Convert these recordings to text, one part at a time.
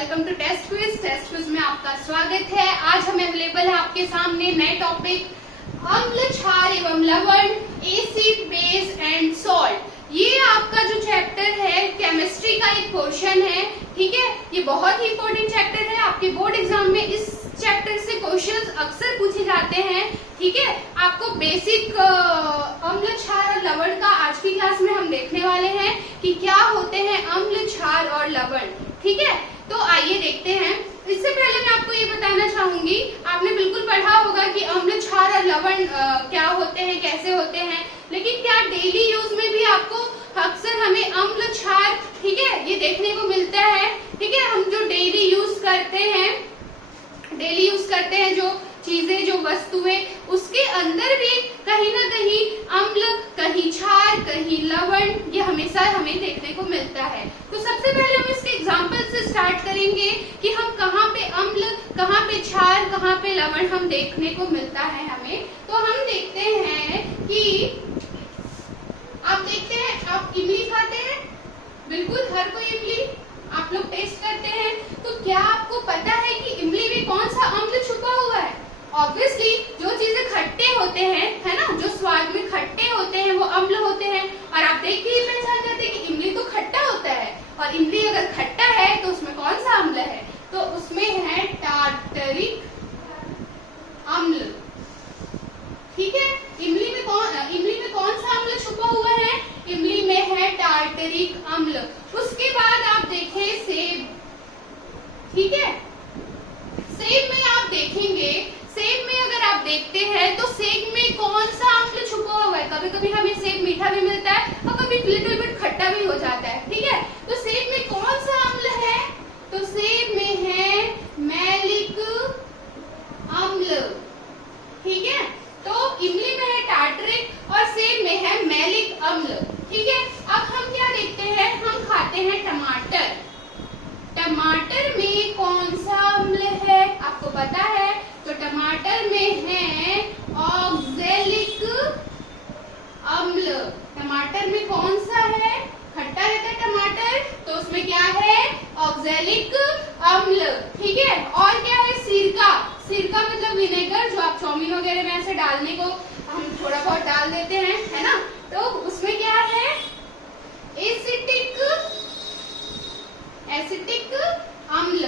Welcome to test quiz. Test quiz में आपका स्वागत है। आज हमें अवेलेबल है आपके सामने नए टॉपिक अम्ल, क्षार एवं लवण, एसिड, बेस एंड सॉल्ट। ये आपका जो चैप्टर है केमिस्ट्री का एक पोर्शन है, ठीक है। ये बहुत ही इंपॉर्टेंट चैप्टर है। आपके बोर्ड एग्जाम में इस चैप्टर से क्वेश्चंस अक्सर पूछे जाते हैं, ठीक है। आपको बेसिक अम्ल, क्षार और लवण का आज की क्लास में हम देखने वाले हैं कि क्या होते हैं अम्ल, क्षार और लवण, ठीक है। तो आइए देखते हैं। इससे पहले मैं आपको ये बताना चाहूंगी, आपने बिल्कुल पढ़ा होगा कि अम्ल, क्षार और लवण क्या होते हैं, कैसे होते हैं, लेकिन क्या डेली यूज में भी आपको अक्सर हमें अम्ल, क्षार, ठीक है, ये देखने को मिलता है, ठीक है। हम जो डेली यूज करते हैं जो चीजें, जो वस्तुएं, उसके अंदर भी कहीं ना कहीं अम्ल, कहीं क्षार, कहीं लवण, ये हमेशा हमें देखने को मिलता है। तो सबसे पहले हम इसके एग्जांपल से स्टार्ट करेंगे कि हम कहाँ पे अम्ल, कहाँ पे क्षार, कहाँ पे लवण हम देखने को मिलता है हमें। तो हम देखते हैं कि आप इमली खाते हैं, बिल्कुल हर कोई इमली आप लोग टेस्ट करते हैं। तो क्या आपको पता है कि इमली में कौन सा अम्ल छुपा हुआ है? ऑब्वियसली जो चीजें खट्टे होते हैं, है ना, जो स्वाद में खट्टे होते हैं वो अम्ल होते हैं। और आप देख के ही पहचान जाते हैं कि इमली तो खट्टा होता है, और इमली अगर खट्टा है तो उसमें कौन सा अम्ल है? तो उसमें है टार्टरिक अम्ल, ठीक है। इमली में कौन सा अम्ल छुपा हुआ है? इमली में है टार्टरिक अम्ल। उसके बाद आप देखें सेब, ठीक है। सेब में आप देखेंगे, सेब में अगर आप देखते हैं तो सेब में कौन सा अम्ल छुपा हुआ है? कभी कभी हमें सेब मीठा भी मिलता है और कभी लिटिल बिट खट्टा भी हो जाता है, ठीक है। तो सेब में कौन सा अम्ल है? तो सेब में है मैलिक अम्ल, ठीक है। तो इमली में है टार्टरिक और सेब में है मैलिक अम्ल, ठीक है। अब हम क्या देखते हैं, हम खाते हैं टमाटर। टमाटर में कौन सा अम्ल है आपको पता है? तो टमाटर में है ऑक्सैलिक अम्ल। टमाटर में कौन सा है? खट्टा रहता है टमाटर, तो उसमें क्या है? ऑक्सैलिक अम्ल, ठीक है। और क्या है? सिरका। सिरका मतलब विनेगर, जो आप चाउमीन वगैरह में ऐसे डालने को हम थोड़ा बहुत डाल देते हैं, है ना। तो उसमें क्या है? एसिटिक अम्ल,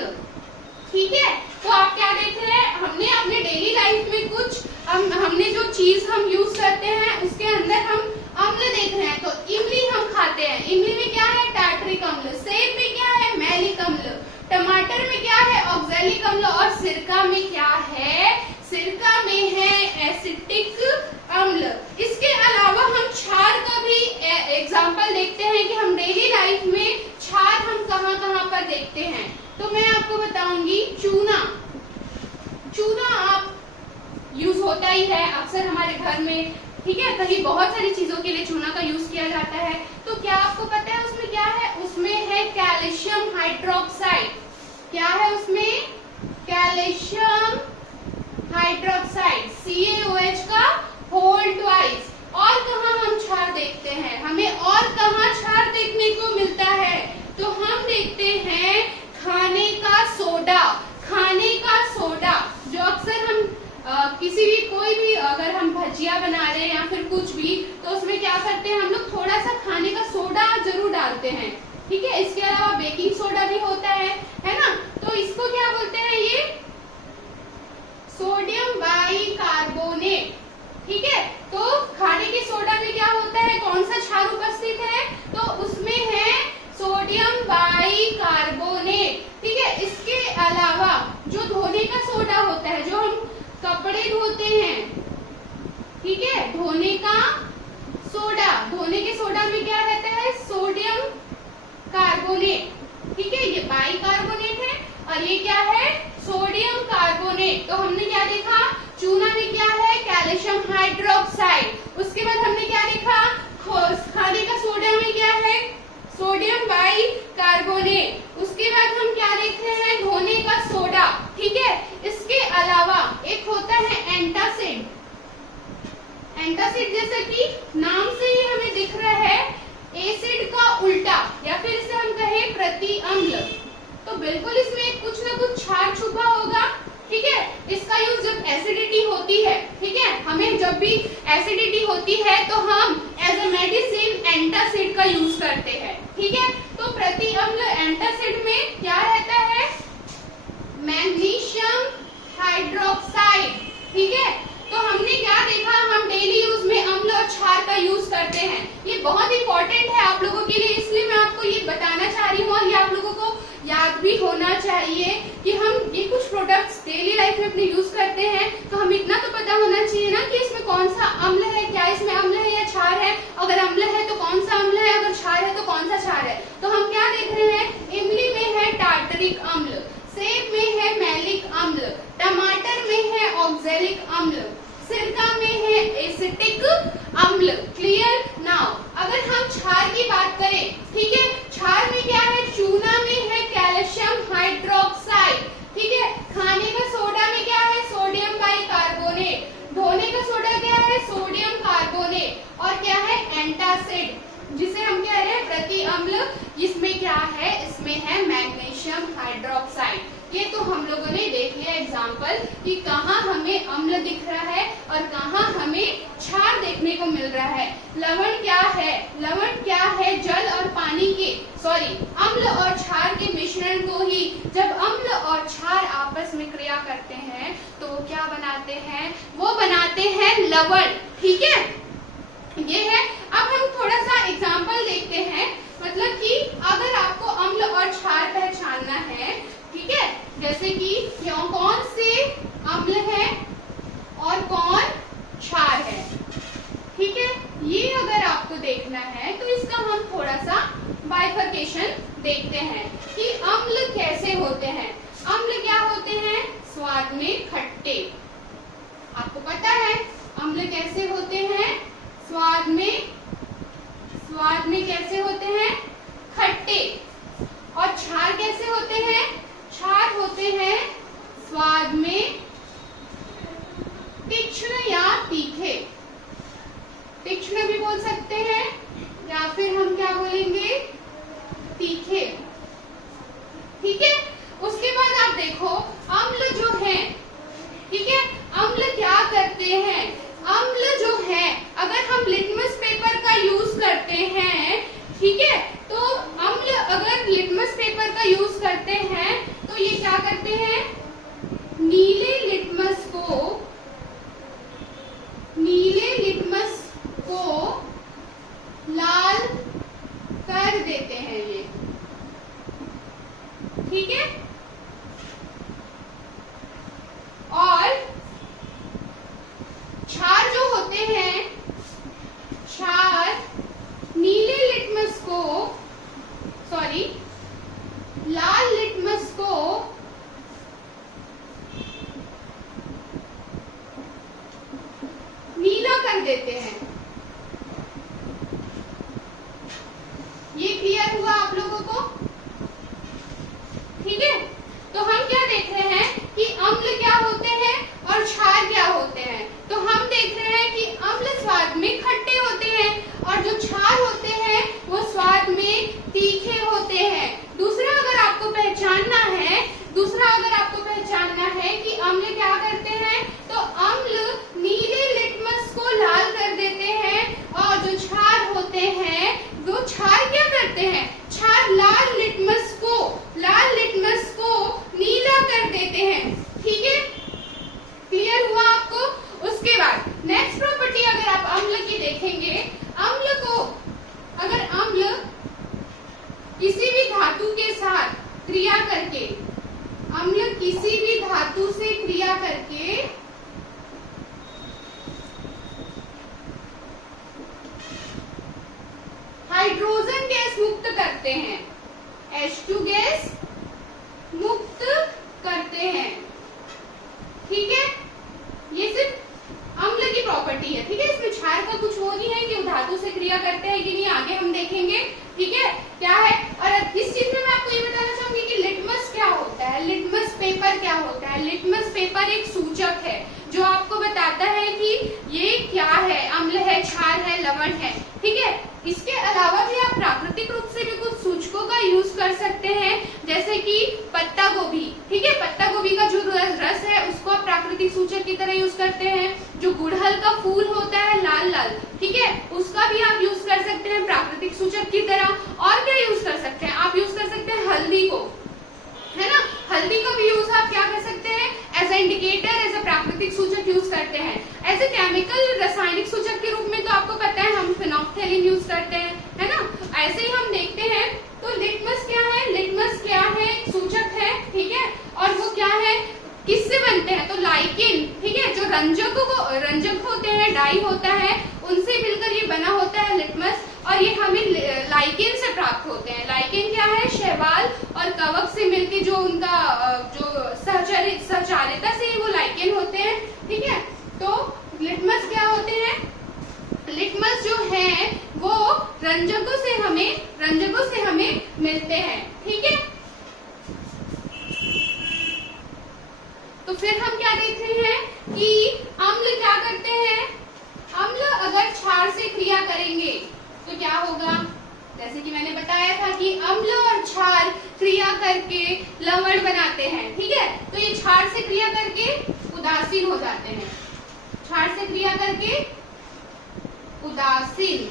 ठीक है। तो आप क्या देख रहे हैं, हमने अपने डेली लाइफ में कुछ हमने जो चीज हम यूज करते हैं उसके अंदर हम अम्ल देख रहे हैं। तो इमली हम खाते हैं, इमली में क्या है? टार्टरिक अम्ल। सेब में क्या है? मैलिक अम्ल। टमाटर में क्या है? ऑक्सैलिक अम्ल। और सिरका में क्या है? सिरका में है एसिटिक अम्ल। इसके अलावा हम क्षार का भी एग्जाम्पल देखते हैं कि हम डेली लाइफ में क्षार हम कहाँ कहाँ पर देखते हैं। तो मैं आपको बताऊंगी, चूना। चूना आप यूज होता ही है अक्सर हमारे घर में, ठीक है। कहीं बहुत सारी चीजों के लिए चूना का यूज किया जाता है। तो क्या आपको पता है उसमें क्या है? उसमें है कैल्शियम हाइड्रोक्साइड। क्या है उसमें? कैल्शियम हाइड्रोक्साइड, CaOH का होल ट्वाइस। और कहाँ हम क्षार देखते हैं? हमें और कहाँ क्षार देखने को मिलता है? तो हम देखते हैं खाने का सोडा। खाने का सोडा जो अक्सर हम किसी भी, कोई भी, अगर हम भजिया बना रहे हैं या फिर कुछ भी, तो उसमें क्या करते हैं हम लोग? थोड़ा सा खाने का सोडा जरूर डालते हैं, ठीक है। इसके अलावा बेकिंग सोडा भी होता है ना। तो इसको क्या बोलते हैं? ये सोडियम बाइकार्बोनेट, ठीक है। तो खाने के सोडा में क्या होता है? कौन सा क्षार उपस्थित है? तो उसमें है सोडियम बाइकार्बोनेट, ठीक है। इसके अलावा जो धोने का सोडा होता है, जो हम कपड़े धोते हैं, ठीक है, धोने का सोडा, धोने के सोडा में क्या रहता है? सोडियम कार्बोनेट, ठीक है। ये बाइकार्बोनेट है और ये क्या है? Sodium carbonate. तो हमने क्या देखा? चूना में क्या है? Calcium hydroxide. उसके बाद हमने क्या देखा? खाने का सोडा में क्या है? Sodium bicarbonate. उसके बाद हम क्या देखते हैं? धोने का सोडा, ठीक है। इसके अलावा एक होता है एंटासिड। एंटासिड जैसा कि नाम से ही हमें दिख रहा है, एसिड का उल्टा, या फिर इसे हम कहें प्रति अम्ल। तो बिल्कुल इसमें भी एसिडिटी होती है तो हम एज अ मेडिसिन एंटासिड का यूज करते हैं। ठीक है, तो प्रति अम्ल एंटासिड में क्या रहता है, मैग्नीशियम हाइड्रोक्साइड। ठीक है, तो हमने क्या देखा, हम डेली यूज में अम्ल और क्षार का यूज करते हैं। ये बहुत इंपॉर्टेंट है आप लोगों के लिए, इसलिए मैं आपको ये बताना चाह रही हूँ और ये आप लोगों को याद भी होना चाहिए कि हम ये कुछ प्रोडक्ट्स डेली लाइफ में अपने यूज करते हैं, तो हमें इतना तो पता होना चाहिए ना कि इसमें कौन सा अम्ल है, क्या इसमें अम्ल है या क्षार है। अगर अम्ल है तो कौन सा अम्ल है, अगर क्षार है तो कौन सा क्षार है। तो हम क्या देख रहे हैं, इमली में है टार्टरिक अम्ल, सेब में है मैलिक अम्ल, टमाटर में है ऑक्सैलिक अम्ल, सिरका में है एसिटिक अम्ल। क्लियर। नाउ अगर हम क्षार की बात करें, ठीक है, क्षार में क्या है, चूना में है कैल्शियम हाइड्रोक्साइड। ठीक है, खाने का सोडा में क्या है, सोडियम बाइकार्बोनेट, धोने का सोडा क्या है, सोडियम कार्बोनेट, और क्या है, एंटासिड, जिसे हम कह रहे हैं प्रति अम्ल। इसमें क्या है, इसमें है मैग्नीशियम हाइड्रोक्साइड। ये तो हम लोगों ने देख लिया एग्जाम्पल कि कहाँ हमें अम्ल दिख रहा है और कहाँ हमें क्षार देखने को मिल रहा है। लवण क्या है, लवण क्या है, जल और पानी के अम्ल और क्षार के मिश्रण को ही जब अम्ल और क्षार आपस में क्रिया करते हैं तो वो क्या बनाते हैं, वो बनाते हैं लवण। ठीक है, ये है। अब हम थोड़ा सा एग्जाम्पल देखते हैं, मतलब कि अगर आपको अम्ल और क्षार पहचानना है, ठीक है, जैसे कि कौन से अम्ल है और कौन क्षार है। ठीक है, ये अगर आपको देखना है तो इसका हम थोड़ा सा बाइफरकेशन देखते हैं कि अम्ल कैसे होते हैं। अम्ल क्या होते हैं, स्वाद में खट्टे। आपको पता है अम्ल कैसे होते हैं, स्वाद में कैसे होते हैं, खट्टे। और क्षार कैसे होते हैं, क्षार होते हैं स्वाद में तीक्ष्ण या तीखे। तीक्ष्ण भी बोल सकते हैं या फिर हम क्या बोलेंगे, तीखे। ठीक है, उसके बाद आप देखो अम्ल जो है, ठीक है, अम्ल क्या करते हैं, अम्ल जो है अगर हम लिटमस पेपर का यूज करते हैं, ठीक है, तो अम्ल अगर लिटमस पेपर का यूज करते हैं तो ये क्या करते हैं, नीले लिटमस को लाल कर देते हैं ये। ठीक है, और क्षार जो होते हैं, क्षार नीले लिटमस को लाल लिटमस को नीला कर देते हैं। ये क्लियर हुआ आप लोगों को? ठीक है, तो हम क्या देख रहे हैं कि अम्ल क्या होते हैं और क्षार क्या होते हैं। तो हम देख रहे हैं कि अम्ल स्वाद में खट्टे होते हैं और जो क्षार होते हैं वो स्वाद में तीखे होते हैं। दूसरा अगर आपको पहचानना है कि अम्ल क्या करते हैं, तो अम्ल नीले लिटमस को लाल कर देते हैं और जो क्षार होते हैं वो क्षार क्या करते हैं, क्षार लाल लिटमस को नीला कर देते हैं। ठीक है, क्लियर हुआ आपको? उसके बाद नेक्स्ट प्रॉपर्टी अगर आप अम्ल की देखेंगे, अगर अम्ल किसी भी धातु के साथ क्रिया करके, अम्ल किसी भी धातु से क्रिया करके हाइड्रोजन गैस मुक्त करते हैं, H2 गैस मुक्त करते हैं। ठीक है, ये सिर्फ अम्ल की प्रॉपर्टी है। ठीक है, इसमें क्षार का कुछ वो नहीं है कि वो धातु से क्रिया करते हैं कि नहीं, आगे हम देखेंगे। ठीक है, क्या है, और इस चीज में मैं आपको ये बताना चाहूंगी कि लिटमस क्या होता है, लिटमस पेपर क्या होता है। लिटमस पेपर एक सूचक है जो आपको बताता है कि ये क्या है, अम्ल है, क्षार है, लवण है। ठीक है, इसके अलावा भी आप प्राकृतिक रूप से भी कुछ सूचकों का यूज कर सकते हैं, जैसे कि पत्ता गोभी। ठीक है, पत्ता गोभी का जो रस है उसको आप प्राकृतिक सूचक की तरह यूज करते हैं। जो गुड़हल का फूल होता है लाल लाल, ठीक है, उसका भी आप यूज कर सकते हैं प्राकृतिक सूचक की तरह। और क्या यूज कर सकते हैं, आप यूज कर सकते हैं हल्दी को, है ना, हल्दी का भी यूज आप क्या कर सकते हैं, as a indicator, as a प्राकृतिक सूचक यूज करते हैं। एज ए केमिकल रासायनिक सूचक के रूप में तो आपको पता है हम फिनोक्टेलिन यूज करते हैं, है ना। ऐसे ही हम देखते हैं तो लिटमस क्या है, लिटमस क्या है, सूचक है, ठीक है, और वो क्या है, किससे बनते हैं, तो लाइकेन, ठीक है, जो रंजक होते हैं, डाई होता है, उनसे मिलकर ये बना होता है लिटमस, और ये हमें लाइकेन से प्राप्त होते हैं। लाइकेन क्या है, शैवाल और कवक से मिलके जो उनका जो सहचारिता से वो लाइकेन होते हैं, ठीक है। तो लिटमस क्या होते हैं, लिटमस जो है वो रंजकों से हमें मिलते हैं, ठीक है। तो फिर हम क्या देखते हैं कि अम्ल क्या करते हैं, अम्ल अगर क्षार से क्रिया करेंगे तो क्या होगा, जैसे कि मैंने बताया था कि अम्ल और क्षार क्रिया करके लवण बनाते हैं, ठीक है। तो ये क्षार से क्रिया करके उदासीन हो जाते हैं, क्षार से क्रिया करके उदासीन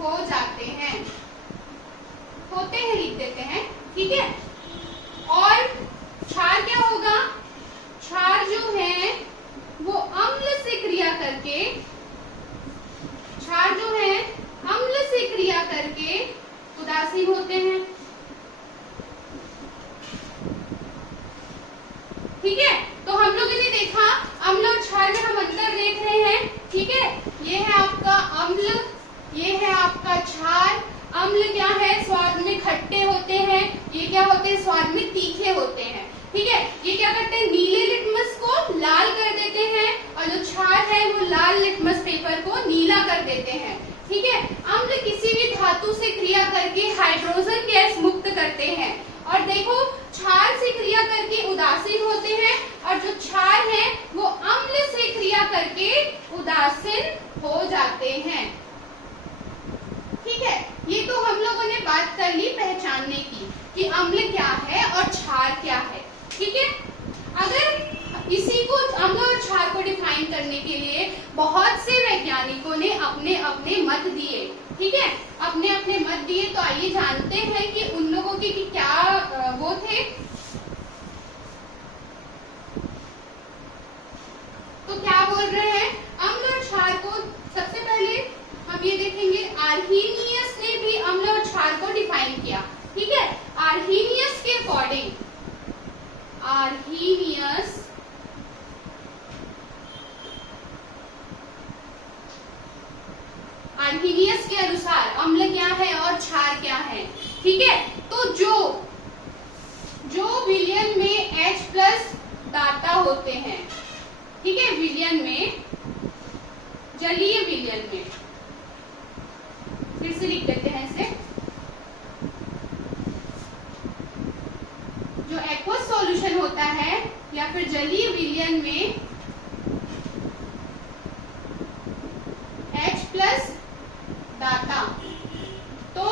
हो जाते हैं, होते हैं लिख देते हैं, ठीक है। और क्षार क्या होगा, क्षार जो है वो अम्ल से क्रिया करके, क्षार जो है अम्ल से क्रिया करके उदासीन होते हैं, ठीक है। तो हम लोगों ने देखा अम्ल और क्षार में हम अंतर देख रहे हैं, ठीक है। ये है आपका अम्ल, ये है आपका क्षार। अम्ल क्या है, स्वाद में खट्टे होते हैं, ये क्या होते हैं, स्वाद में तीखे होते हैं, ठीक है। ये क्या करते हैं, नीले लिटमस को लाल कर देते हैं, और जो क्षार है वो लाल लिटमस पेपर को नीला कर देते हैं, ठीक है। अम्ल किसी भी धातु से क्रिया करके हाइड्रोजन गैस मुक्त करते हैं, और देखो क्षार से क्रिया करके उदासीन होते हैं, और जो क्षार है वो अम्ल से क्रिया करके उदासीन हो जाते हैं, ठीक है। ये तो हम लोगों ने बात कर ली पहचानने की कि अम्ल क्या है और क्षार क्या है, ठीक है। अगर इसी को अम्ल और क्षार को डिफाइन करने के लिए बहुत से वैज्ञानिकों ने अपने अपने मत दिए, ठीक है, अपने अपने मत दिए। तो आइए जानते हैं कि उन लोगों के कि क्या वो थे। तो क्या बोल रहे हैं, अम्ल और क्षार को सबसे पहले हम ये देखेंगे, आर्हीनियस ने भी अम्ल और क्षार को डिफाइन किया, ठीक है। आर्हीनियस के अकॉर्डिंग, आर्हीनियस के अनुसार अम्ल क्या है और क्षार क्या है, ठीक है। तो जो विलयन में H+ दाता होते हैं, ठीक है, विलयन में, जलीय विलयन में, फिर से लिख देते हैं इसे, जो एक्वस सॉल्यूशन होता है या फिर जलीय विलयन में H+ दाता, तो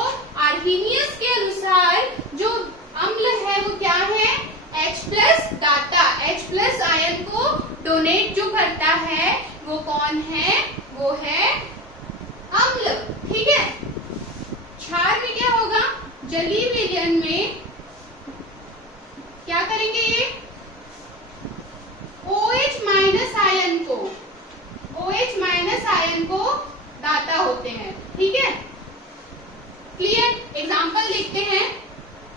आर्हीनियस के अनुसार जो अम्ल है वो क्या है, H+ दाता, H+ आयन को डोनेट जो करता है वो कौन है, वो है अम्ल, ठीक है। क्षार में क्या होगा, जलीय विलयन में क्या करेंगे, ये OH- आयन को दाता होते हैं, ठीक है। क्लियर, एग्जांपल देखते हैं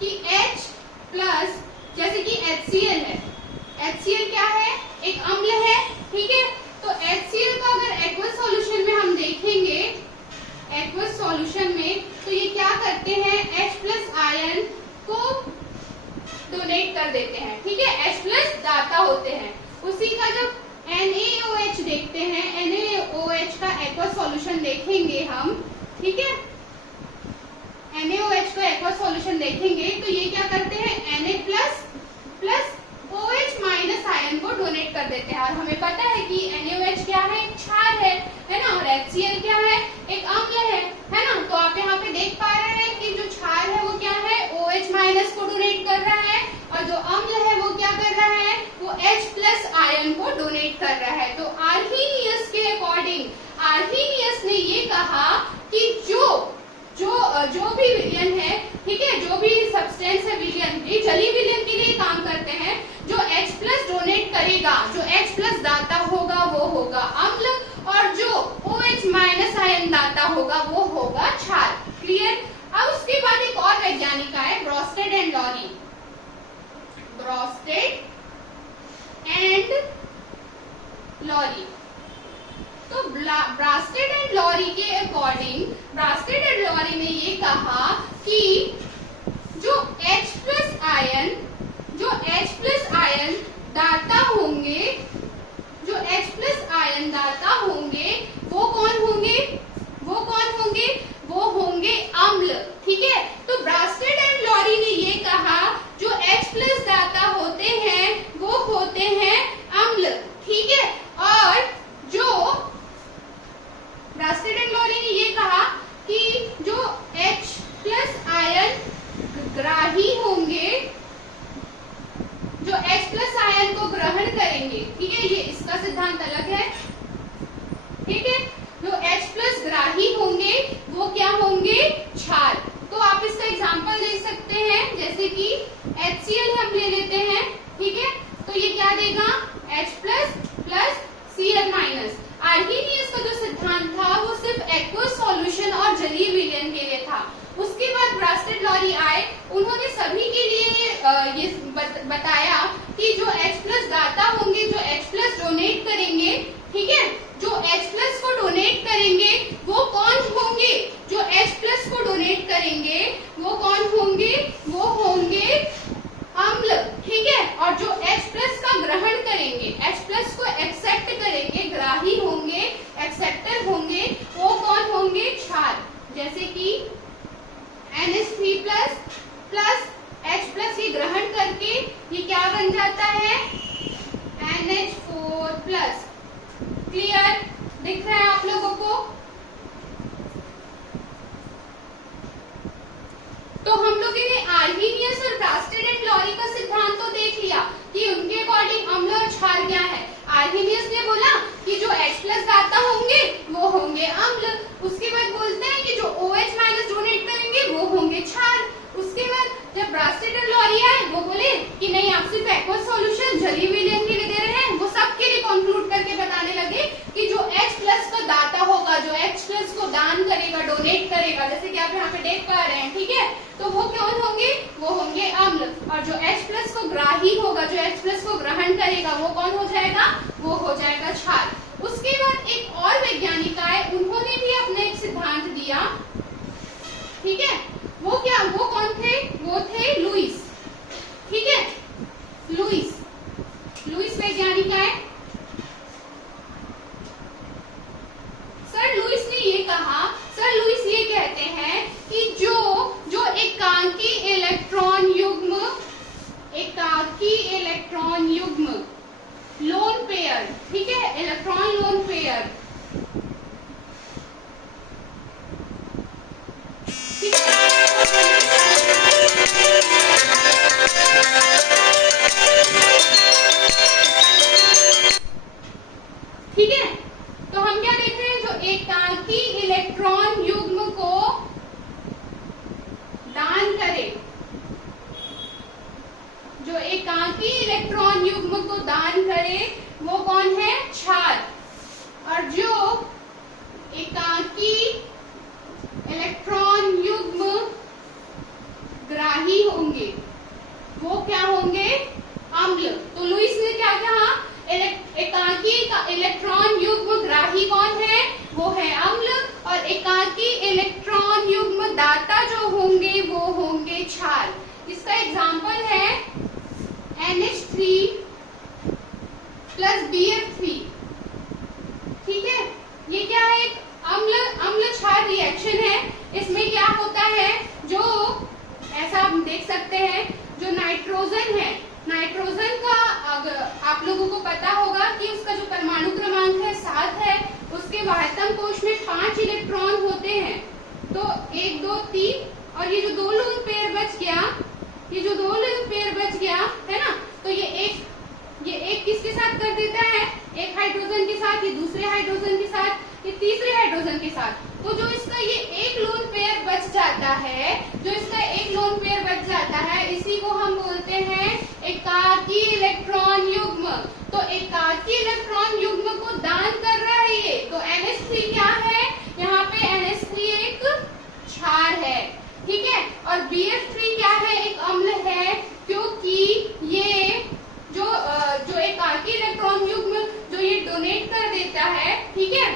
कि H+, जैसे कि HCl है, HCl क्या है, एक अम्ल है, ठीक है। तो HCl का अगर एक्वस सॉल्यूशन में हम देखेंगे, एक्वस सॉल्यूशन में, तो ये क्या करते हैं, H+ आयन को डोनेट कर देते हैं, ठीक है, H+ दाता होते हैं। उसी का जब NaOH देखते हैं, NaOH का एक्वस सॉल्यूशन देखेंगे हम, ठीक है, NaOH का एक्वस सॉल्यूशन देखेंगे तो ये क्या करते हैं, Na+ OH- आयन को डोनेट कर देते हैं। और हमें पता है कि NaOH क्या है, एक क्षार है ना, और HCl क्या है, एक अम्ल है ना। तो आप यहाँ पे देख पा रहे हैं कि जो क्षार है वो क्या है, OH- को डोनेट कर रहा है, और जो अम्ल है वो क्या कर रहा है, वो वो H प्लस आयन को डोनेट कर रहा है। तो आर्हीनियस के अकॉर्डिंग आर्हीनियस ने ये कहा कि जो भी विलयन है, ठीक है, जो भी सब्सटेंस है विलयन, ये जली विलयन के लिए काम करते हैं, जो H प्लस डोनेट करेगा, जो H प्लस दाता होगा वो होगा अम्ल, और जो OH माइनस आयन दाता होगा वो होगा क्षार। क्लियर? अब उसके बाद एक और वैज्ञानिक आए, Bronsted and Lowry. Bronsted and Lowry. तो ब्रास्टेड एंड लॉरी के अकॉर्डिंग ब्रास्टेड एंड लॉरी ने ये कहा कि जो H प्लस आयन दाता होंगे, जो H प्लस आयन दाता होंगे वो कौन होंगे? वो होंगे अम्ल। ठीक है, तो ब्रास्टेड एंड लॉरी ने ये कहा जो H प्लस दाता होते हैं वो होते हैं अम्ल। ठीक है, और जो ब्रास्टेड एंड लॉरी ने ये कहा कि जो H प्लस आयन ग्राही होंगे, जो H प्लस आयन को ग्रहण करेंगे, ठीक है, ये इसका सिद्धांत अलग है। ठीक है, जो H प्लस ग्राही होंगे वो क्या होंगे? क्षार। तो आप इसका एग्जांपल देख सकते हैं, जैसे कि HCl हम ले लेते हैं। ठीक है, तो ये क्या देगा? H plus plus Cl minus. Arrhenius का जो सिद्धांत था वो सिर्फ एक्वस सॉल्यूशन और जलीय विलयन के लिए था। उसके बाद ब्रास्टेड लॉरी आए, उन्होंने सभी के लिए ये बताया कि जो H प्लस दाता होंगे, जो H प्लस डोनेट करेंगे, ठीक है, जो H प्लस को डोनेट करेंगे वो कौन होंगे? जो H प्लस को डोनेट करेंगे वो कौन होंगे? वो होंगे अम्ल। ठीक है, और जो H प्लस का ग्रहण करेंगे, H प्लस को एक्सेप्ट करेंगे, ग्राही होंगे, एक्सेप्टर होंगे, वो कौन होंगे? क्षार। जैसे कि NH3 प्लस H प्लस ये ग्रहण करके ये क्या बन जाता है? NH4 plus. क्लियर? दिख रहा है आप लोगों को? तो हम लोगों ने आर्हीनियस और ब्रास्टेड एंड लॉरी का सिद्धांत तो देख लिया कि उनके अकॉर्डिंग अम्ल और क्षार क्या है। आर्हीनियस ने बोला कि जो H प्लस दाता होंगे वो होंगे अम्ल। उसके बाद बोलते हैं कि जो OH माइनस डोनेट करेंगे वो होंगे क्षार। उसके बाद जब ब्रास्टेड एंड लॉरी आए, वो बोले कि नहीं, आप सिर्फ एक्वस सॉल्यूशन जलीय विलयन के लिए दे रहे हैं। वो सबके लिए कंक्लूड करके बताने लगे कि जो H प्लस का दाता होगा, जो H प्लस को दान करेगा, डोनेट करेगा, जैसे कि आप यहाँ पे देख पा रहे हैं, ठीक है, तो वो कौन होंगे? वो होंगे अम्ल। और जो H प्लस को ग्राही होगा, जो H प्लस को ग्रहण करेगा, वो कौन हो जाएगा? वो हो जाएगा क्षार। उसके बाद एक और वैज्ञानिक आए, उन्होंने भी अपना एक सिद्धांत दिया। ठीक है, वो कौन थे? वो थे लुईस। ठीक है, लुईस वैज्ञानिक आए। सर लुईस ने ये कहा, सर लुईस ये कहते हैं कि जो एकाकी इलेक्ट्रॉन युग्म लोन पेयर, ठीक है, इलेक्ट्रॉन लोन पेयर, ठीक है, ठीक है, तो हम क्या देख रहे हैं? जो एकाकी इलेक्ट्रॉन युग्म को दान करे, जो एकाकी इलेक्ट्रॉन युग्म को दान करे वो कौन है? क्षार। और जो एकाकी इलेक्ट्रॉन युग्म ग्राही होंगे वो क्या होंगे? अम्ल। तो लुईस ने क्या कहा? एकाकी इलेक्ट्रॉन युग्म ग्राही कौन है? वो है अम्ल। और एकाकी इलेक्ट्रॉन युग्म दाता जो होंगे वो होंगे क्षार। इसका एग्जाम्पल है NH3 प्लस BF3। ठीक है, ये क्या है? एक अम्ल क्षार रिएक्शन है। इसमें क्या होता है? जो ऐसा आप देख सकते हैं, जो नाइट्रोजन है, नाइट्रोजन का आप लोगों को पता होगा कि उसका जो परमाणु क्रमांक है 7 है। उसके वाहकत्म कोश में 5 इलेक्ट्रॉन होते हैं। तो 1 2 3, और ये जो 2 लोन पेयर बच गया, ये जो 2 लोन पेयर बच गया है ना, तो ये ये एक किसके साथ कर देता है, एक हाइड्रोजन के साथ, ये दूसरे हाइड्रोजन के साथ, ये तीसरे हाइड्रोजन के साथ। तो जो इसका ये एक लोन पेयर बच जाता है, जो इसका एक लोन पेयर बच जाता है, इसी को हम बोलते हैं एकाकी इलेक्ट्रॉन युग्म। तो एकाकी इलेक्ट्रॉन युग्म को दान कर रहा है ये। तो NH3 क्या है, यहाँ पे NH3 एक क्षार है, ठीक है। और BF3 क्या है, एक अम्ल है, क्योंकि ये जो एकाकी इलेक्ट्रॉन युग्म जो ये डोनेट कर देता है, ठीक है,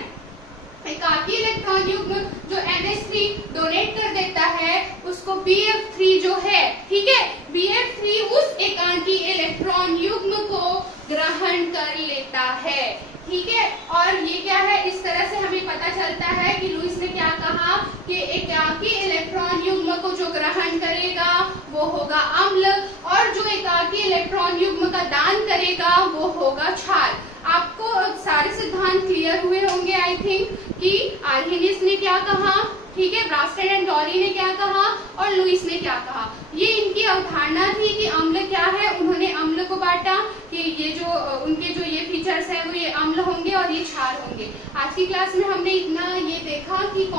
एकाकी इलेक्ट्रॉन युग्म जो NH3 डोनेट कर देता है उसको BF3 जो है, ठीक है, BF3 उस एकाकी इलेक्ट्रॉन युग्म को ग्रहण कर लेता है, ठीक है। और ये क्या है, इस तरह से हमें पता चलता है कि लुईस ने क्या कहा कि एकाकी इलेक्ट्रॉन युग्म को जो ग्रहण करेगा वो होगा अम्ल, और जो एकाकी इलेक्ट्रॉन युग्म का दान करेगा वो होगा क्षार। आपको सारे सिद्धांत क्लियर हुए होंगे आई थिंक, कि आर्हेनियस ने क्या कहा, ठीक है, ब्रास्टेड एंड डॉरी ने क्या कहा और लुईस ने क्या कहा। ये इनकी अवधारणा थी कि अम्ल क्या है, उन्होंने अम्ल को बांटा कि ये जो उनके जो ये फीचर्स है वो ये अम्ल होंगे और ये क्षार होंगे। आज की क्लास में हमने इतना ये देखा कि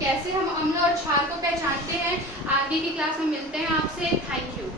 कैसे हम अम्ल और क्षार को पहचानते हैं। आगे की क्लास में मिलते हैं आपसे। Thank you.